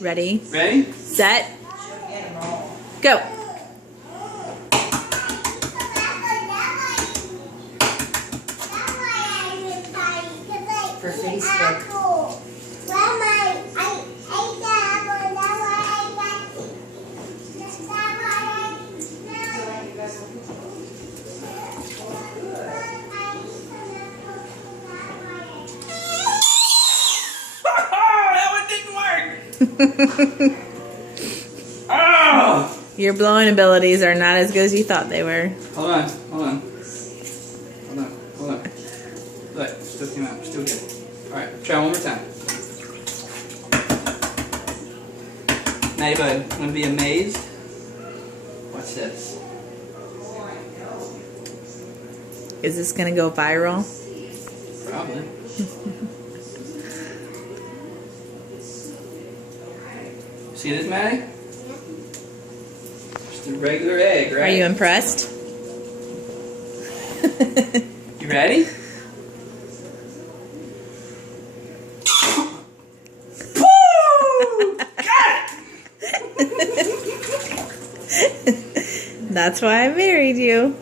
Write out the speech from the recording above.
Ready? Ready? Set. Go. For Facebook. Oh! Your blowing abilities are not as good as you thought they were. Hold on. Look, still came out. Still good. Alright, try one more time. Now, bud, I'm gonna be amazed. Watch this. Is this gonna go viral? Probably. See this, Maddie? Just a regular egg, right? Are you impressed? You ready? Woo! Got it! That's why I married you.